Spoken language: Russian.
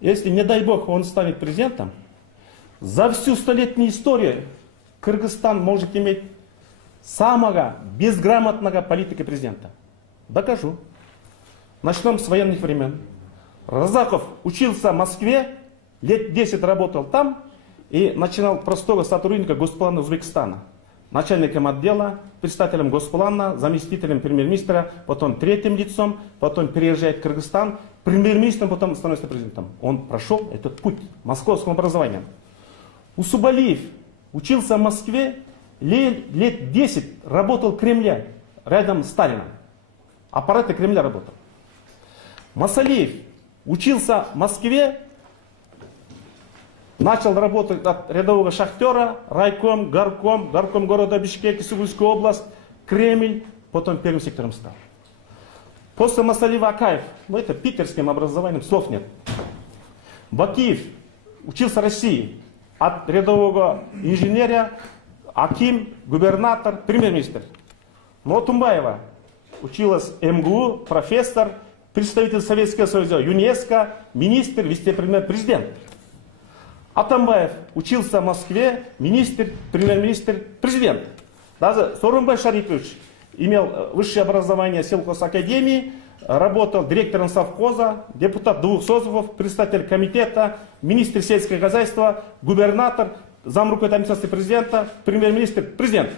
если, не дай бог, он станет президентом, за всю столетнюю историю Кыргызстан может иметь самого безграмотного политика президента. Докажу. Начнем с военных времен. Разаков учился в Москве, лет 10 работал там и начинал простого сотрудника Госплана Узбекистана. Начальником отдела, председателем Госплана, заместителем премьер-министра, потом третьим лицом, потом переезжает в Кыргызстан, премьер-министром, потом становится президентом. Он прошел этот путь московского образования. Усубалиев учился в Москве, лет 10 работал в Кремле, рядом с Сталином. Аппараты Кремля работал. Масалиев учился в Москве, начал работать от рядового шахтера, райком, горком города Бишкек, Сибирская область, Кремль, потом первым сектором стал. После Масалиева Акаев, это питерским образованием, слов нет. Бакиев учился в России, от рядового инженера, аким, губернатор, премьер-министр. Но Тумбаева училась в МГУ, профессор, представитель Советского Союза, ЮНЕСКО, министр, вице-премьер, президент. Атамбаев учился в Москве, министр, премьер-министр, президент. Даже Сооронбай Шарипович имел высшее образование в сельхозакадемии, работал директором совхоза, депутат двух созывов, председатель комитета, министр сельского хозяйства, губернатор, замруководитель администрации президента, премьер-министр, президент.